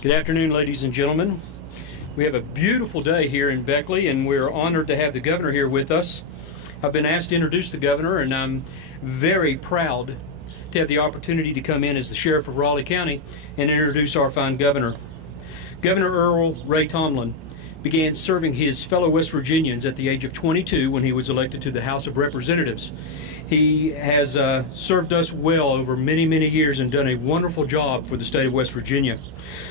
Good afternoon, ladies and gentlemen. We have a beautiful day here in Beckley, and we're honored to have the governor here with us. I've been asked to introduce the governor, and I'm very proud to have the opportunity to come in as the sheriff of Raleigh County and introduce our fine governor. Governor Earl Ray Tomblin began serving his fellow West Virginians at the age of 22 when he was elected to the House of Representatives. He has served us well over many, many years and done a wonderful job for the state of West Virginia.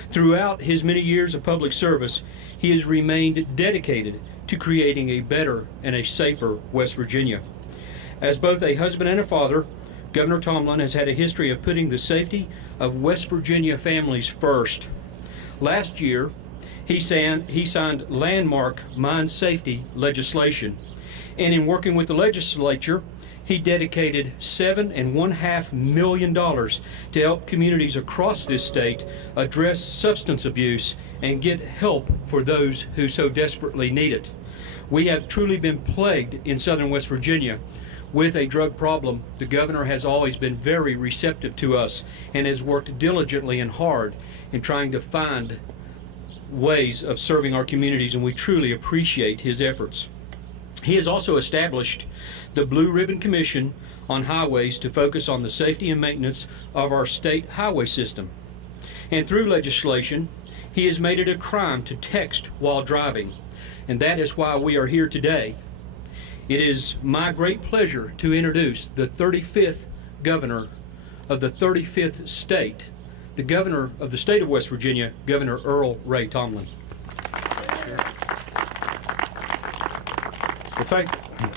Throughout his many years of public service, he has remained dedicated to creating a better and a safer West Virginia. As both a husband and a father, Governor Tomblin has had a history of putting the safety of West Virginia families first. Last year, he signed landmark mine safety legislation, and in working with the legislature, he dedicated $7.5 million to help communities across this state address substance abuse and get help for those who so desperately need it. We have truly been plagued in southern West Virginia with a drug problem. The governor has always been very receptive to us and has worked diligently and hard in trying to find ways of serving our communities, and we truly appreciate his efforts. He has also established the Blue Ribbon Commission on Highways to focus on the safety and maintenance of our state highway system. And through legislation, he has made it a crime to text while driving, and that is why we are here today. It is my great pleasure to introduce the 35th governor of the 35th state, the governor of the state of West Virginia, Governor Earl Ray Tomblin. Well,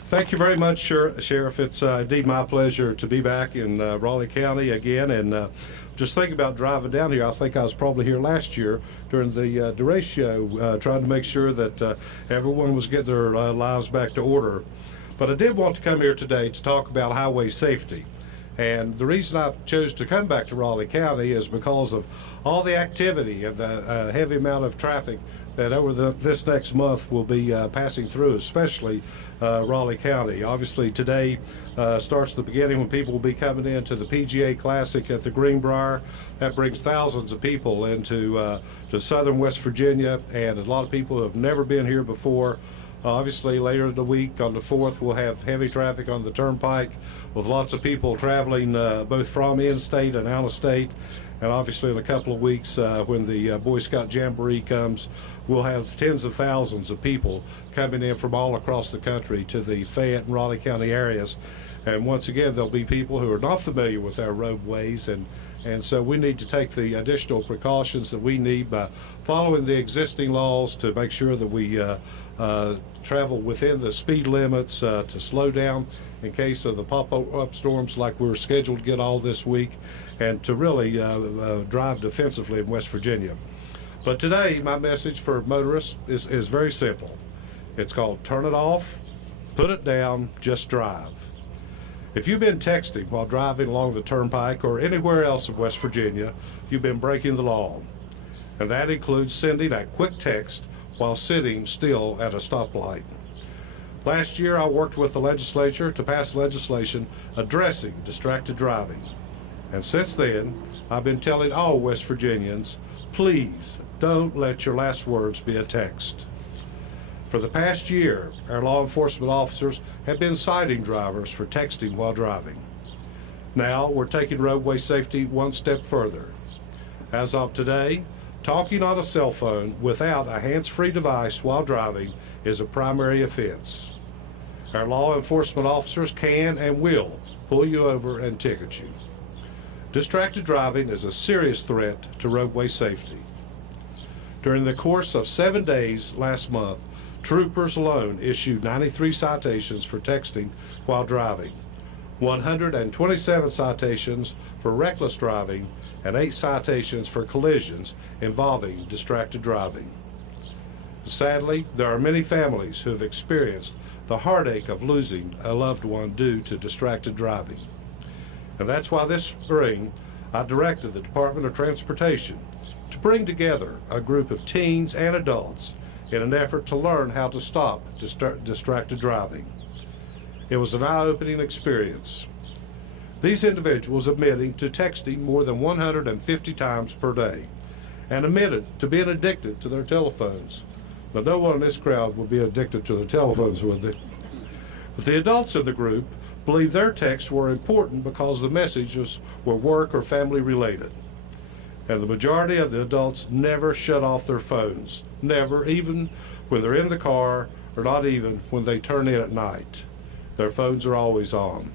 thank you very much, Sheriff. It's indeed my pleasure to be back in Raleigh County again. And just thinking about driving down here, I think I was probably here last year during the derecho, trying to make sure that everyone was getting their lives back to order. But I did want to come here today to talk about highway safety. And the reason I chose to come back to Raleigh County is because of all the activity and the heavy amount of traffic that over this next month will be passing through, especially Raleigh County. Obviously today starts the beginning when people will be coming into the PGA Classic at the Greenbrier. That brings thousands of people into to southern West Virginia, and a lot of people who have never been here before. Obviously later in the week on the 4th we'll have heavy traffic on the Turnpike with lots of people traveling both from in-state and out-of-state. And obviously in a couple of weeks when the Boy Scout Jamboree comes, we'll have tens of thousands of people coming in from all across the country to the Fayette and Raleigh County areas. And once again, there'll be people who are not familiar with our roadways, and so we need to take the additional precautions that we need by following the existing laws to make sure that we travel within the speed limits, to slow down in case of the pop-up storms like we're scheduled to get all this week, and to really drive defensively in West Virginia. But today, my message for motorists is very simple. It's called turn it off, put it down, just drive. If you've been texting while driving along the Turnpike or anywhere else in West Virginia, you've been breaking the law. And that includes sending a quick text while sitting still at a stoplight. Last year, I worked with the legislature to pass legislation addressing distracted driving. And since then, I've been telling all West Virginians, please don't let your last words be a text. For the past year, our law enforcement officers have been citing drivers for texting while driving. Now we're taking roadway safety one step further. As of today, talking on a cell phone without a hands-free device while driving is a primary offense. Our law enforcement officers can and will pull you over and ticket you. Distracted driving is a serious threat to roadway safety. During the course of 7 days last month, troopers alone issued 93 citations for texting while driving, 127 citations for reckless driving, and 8 citations for collisions involving distracted driving. Sadly, there are many families who have experienced the heartache of losing a loved one due to distracted driving. And that's why this spring I directed the Department of Transportation to bring together a group of teens and adults in an effort to learn how to stop distracted driving. It was an eye-opening experience. These individuals admitting to texting more than 150 times per day, and admitted to being addicted to their telephones. Now, no one in this crowd would be addicted to their telephones, would they? But the adults in the group believed their texts were important because the messages were work or family related. And the majority of the adults never shut off their phones. Never, even when they're in the car, or not even when they turn in at night. Their phones are always on.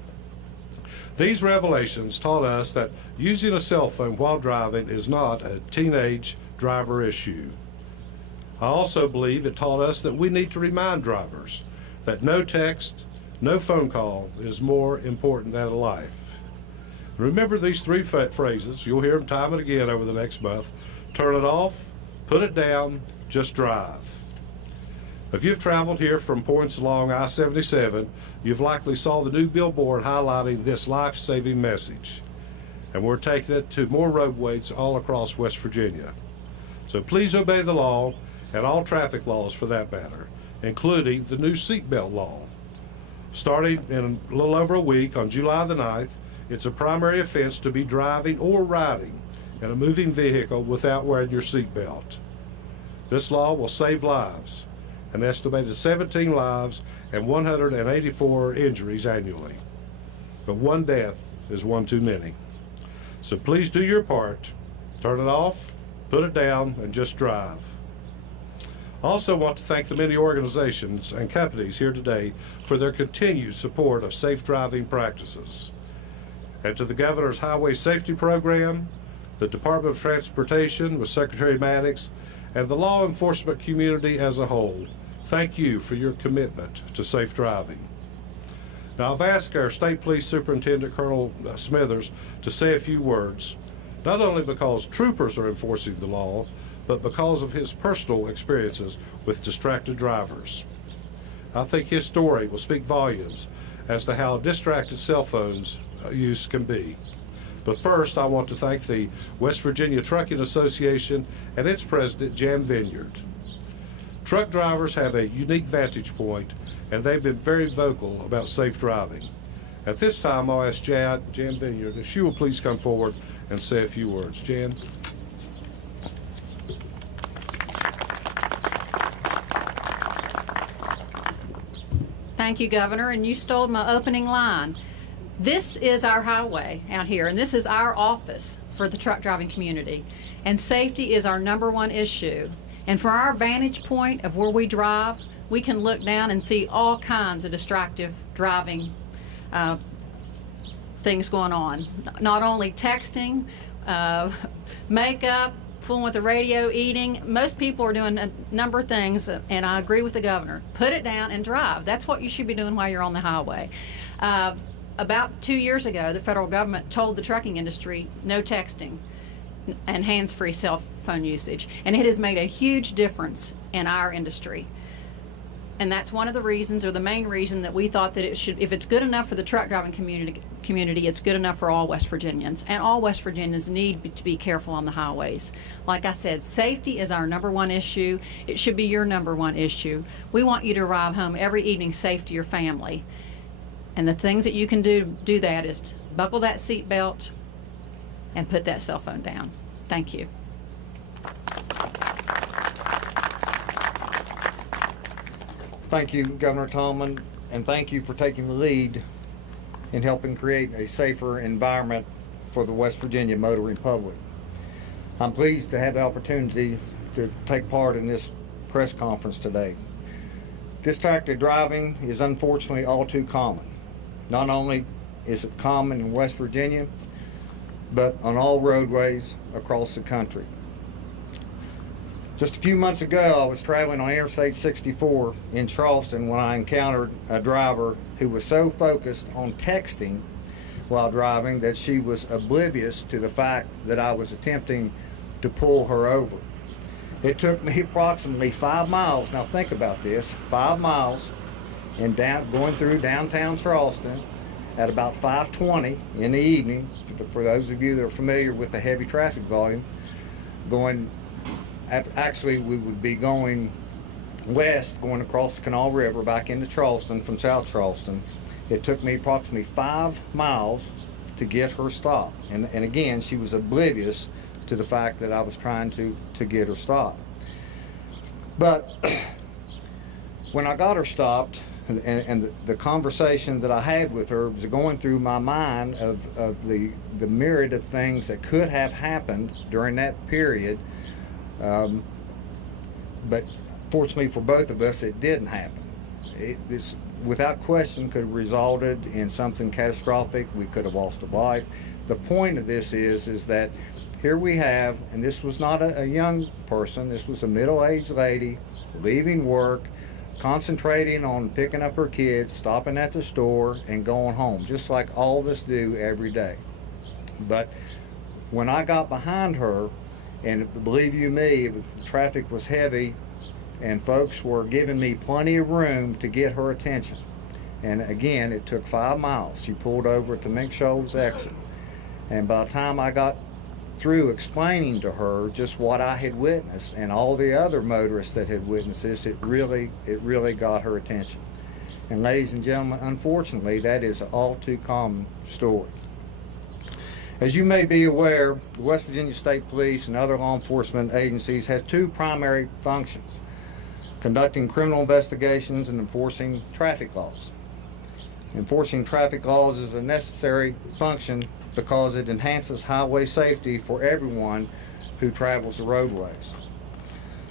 These revelations taught us that using a cell phone while driving is not a teenage driver issue. I also believe it taught us that we need to remind drivers that no text, no phone call is more important than a life. Remember these three phrases. You'll hear them time and again over the next month. Turn it off, put it down, just drive. If you've traveled here from points along I-77, you've likely saw the new billboard highlighting this life-saving message. And we're taking it to more roadways all across West Virginia. So please obey the law and all traffic laws for that matter, including the new seatbelt law. Starting in a little over a week, on July the 9th, it's a primary offense to be driving or riding in a moving vehicle without wearing your seatbelt. This law will save lives, an estimated 17 lives and 184 injuries annually. But one death is one too many. So please do your part. Turn it off, put it down, and just drive. I also want to thank the many organizations and companies here today for their continued support of safe driving practices. And to the Governor's Highway Safety Program, the Department of Transportation with Secretary Maddox, and the law enforcement community as a whole, thank you for your commitment to safe driving. Now, I've asked our State Police Superintendent, Colonel Smithers, to say a few words, not only because troopers are enforcing the law, but because of his personal experiences with distracted drivers. I think his story will speak volumes as to how distracted cell phones use can be. But first, I want to thank the West Virginia Trucking Association and its president, Jan Vineyard. Truck drivers have a unique vantage point, and they've been very vocal about safe driving. At this time, I'll ask Jan Vineyard if she will please come forward and say a few words. Jan. Thank you, Governor, and you stole my opening line. This is our highway out here, and this is our office for the truck driving community. And safety is our #1 issue. And from our vantage point of where we drive, we can look down and see all kinds of distractive driving things going on. Not only texting, makeup, fooling with the radio, eating. Most people are doing a number of things, and I agree with the governor. Put it down and drive. That's what you should be doing while you're on the highway. About 2 years ago, the federal government told the trucking industry no texting and hands-free cell phone usage, and it has made a huge difference in our industry. And that's one of the reasons, or the main reason, that we thought that it should, if it's good enough for the truck driving community, it's good enough for all West Virginians. And all West Virginians need to be careful on the highways. Like I said, safety is our #1 issue. It should be your #1 issue. We want you to arrive home every evening safe to your family. And the things that you can do to do that is to buckle that seat belt and put that cell phone down. Thank you. Thank you, Governor Tomblin, and thank you for taking the lead in helping create a safer environment for the West Virginia motoring public. I'm pleased to have the opportunity to take part in this press conference today. Distracted driving is unfortunately all too common. Not only is it common in West Virginia, but on all roadways across the country. Just a few months ago, I was traveling on Interstate 64 in Charleston when I encountered a driver who was so focused on texting while driving that she was oblivious to the fact that I was attempting to pull her over. It took me approximately 5 miles, now think about this, 5 miles going through downtown Charleston at about 5:20 in the evening, for those of you that are familiar with the heavy traffic volume, actually we would be going west, going across the Canal River back into Charleston from South Charleston. It took me approximately 5 miles to get her stopped. And again, she was oblivious to the fact that I was trying to get her stopped. But when I got her stopped, and the conversation that I had with her was going through my mind of the myriad of things that could have happened during that period, but fortunately for both of us, it didn't happen. This, without question, could have resulted in something catastrophic. We could have lost a life. The point of this is that here we have, and this was not a young person, this was a middle-aged lady leaving work, concentrating on picking up her kids, stopping at the store, and going home, just like all of us do every day. But when I got behind her, and believe you me, the traffic was heavy, and folks were giving me plenty of room to get her attention. And again, it took 5 miles. She pulled over at the Mink Shoals exit. And by the time I got through explaining to her just what I had witnessed and all the other motorists that had witnessed this, it really got her attention. And ladies and gentlemen, unfortunately, that is an all too common story. As you may be aware, the West Virginia State Police and other law enforcement agencies have 2 primary functions: conducting criminal investigations and enforcing traffic laws. Enforcing traffic laws is a necessary function because it enhances highway safety for everyone who travels the roadways.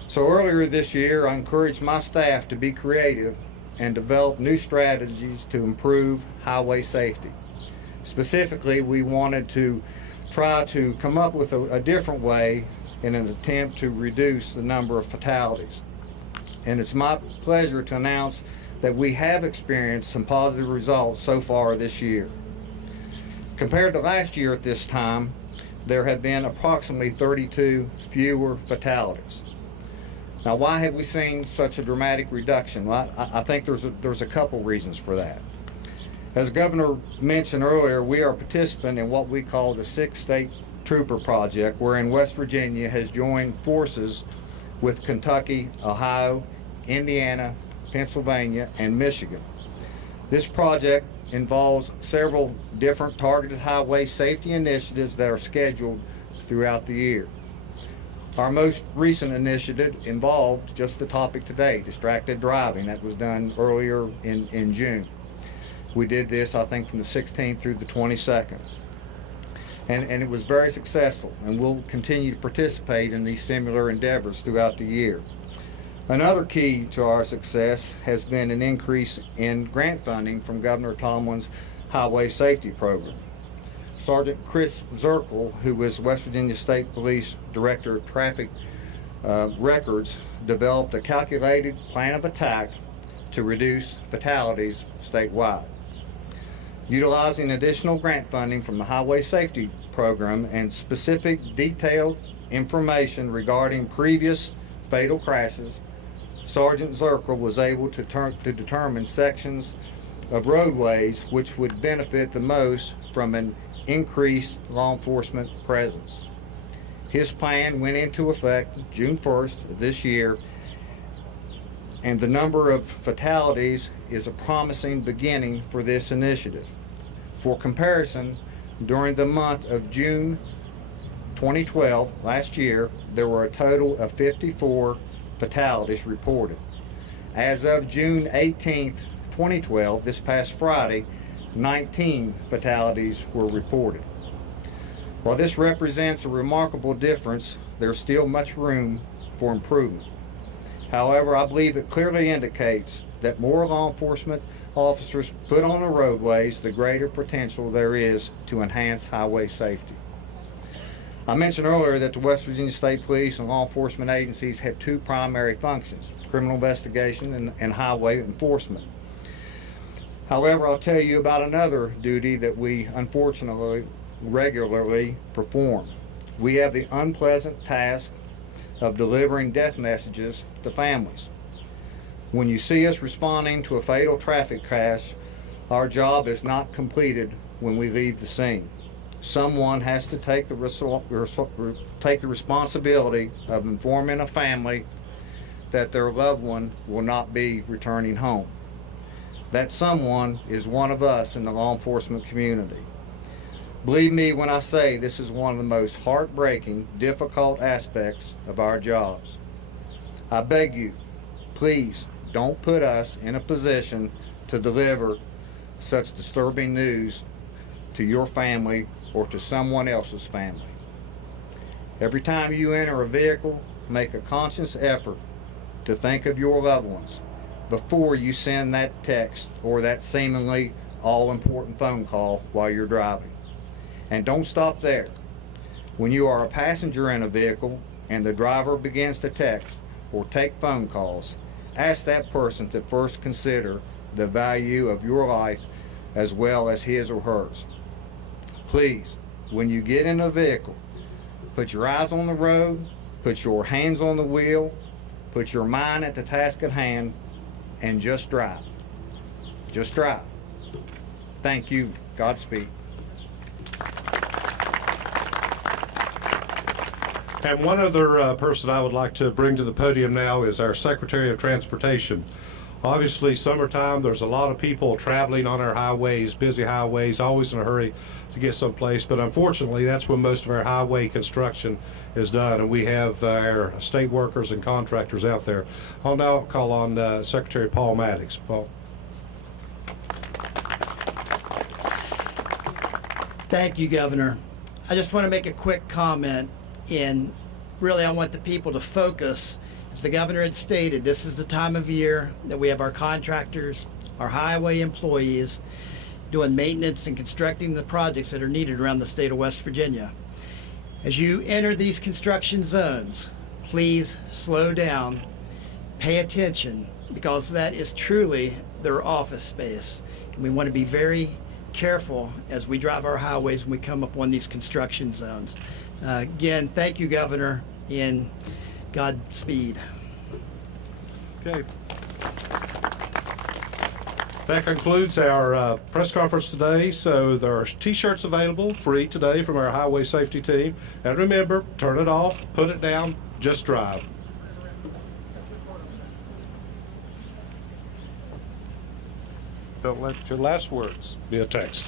So earlier this year, I encouraged my staff to be creative and develop new strategies to improve highway safety. Specifically, we wanted to try to come up with a different way in an attempt to reduce the number of fatalities. And it's my pleasure to announce that we have experienced some positive results so far this year. Compared to last year at this time, there have been approximately 32 fewer fatalities. Now, why have we seen such a dramatic reduction? Well, I think there's a couple reasons for that. As the Governor mentioned earlier, we are a participant in what we call the 6th State Trooper Project, wherein West Virginia has joined forces with Kentucky, Ohio, Indiana, Pennsylvania, and Michigan. This project involves several different targeted highway safety initiatives that are scheduled throughout the year. Our most recent initiative involved just the topic today, distracted driving. That was done earlier in June. We did this, I think, from the 16th through the 22nd. And it was very successful, and we'll continue to participate in these similar endeavors throughout the year. Another key to our success has been an increase in grant funding from Governor Tomblin's Highway Safety Program. Sergeant Chris Zirkle, who was West Virginia State Police Director of Traffic Records, developed a calculated plan of attack to reduce fatalities statewide. Utilizing additional grant funding from the Highway Safety Program and specific detailed information regarding previous fatal crashes, Sergeant Zirkle was able to determine sections of roadways which would benefit the most from an increased law enforcement presence. His plan went into effect June 1st of this year, and the number of fatalities is a promising beginning for this initiative. For comparison, during the month of June 2012, last year, there were a total of 54 fatalities reported. As of June 18th, 2012, this past Friday, 19 fatalities were reported. While this represents a remarkable difference, there's still much room for improvement. However, I believe it clearly indicates that more law enforcement officers put on the roadways, the greater potential there is to enhance highway safety. I mentioned earlier that the West Virginia State Police and law enforcement agencies have 2 primary functions: criminal investigation and highway enforcement. However, I'll tell you about another duty that we unfortunately regularly perform. We have the unpleasant task of delivering death messages to families. When you see us responding to a fatal traffic crash, our job is not completed when we leave the scene. Someone has to take the responsibility of informing a family that their loved one will not be returning home. That someone is one of us in the law enforcement community. Believe me when I say this is one of the most heartbreaking, difficult aspects of our jobs. I beg you, please don't put us in a position to deliver such disturbing news to your family or to someone else's family. Every time you enter a vehicle, make a conscious effort to think of your loved ones before you send that text or that seemingly all-important phone call while you're driving. And don't stop there. When you are a passenger in a vehicle and the driver begins to text or take phone calls, ask that person to first consider the value of your life as well as his or hers. Please, when you get in a vehicle, put your eyes on the road, put your hands on the wheel, put your mind at the task at hand, and just drive. Just drive. Thank you. Godspeed. And one other person I would like to bring to the podium now is our Secretary of Transportation. Obviously, summertime, there's a lot of people traveling on our highways, busy highways, always in a hurry to get someplace. But unfortunately, that's when most of our highway construction is done, and we have our state workers and contractors out there. I'll now call on Secretary Paul Maddox. Paul. Thank you, Governor. I just want to make a quick comment, and really I want the people to focus. As the Governor had stated, this is the time of year that we have our contractors, our highway employees doing maintenance and constructing the projects that are needed around the state of West Virginia. As you enter these construction zones, please slow down, pay attention, because that is truly their office space. And we want to be very careful as we drive our highways when we come up on these construction zones. Again, thank you, Governor, and Godspeed. Okay. That concludes our press conference today. So there are t-shirts available free today from our highway safety team. And remember, turn it off, put it down, just drive. Don't let your last words be a text.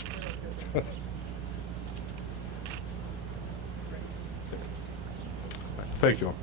Thank you all.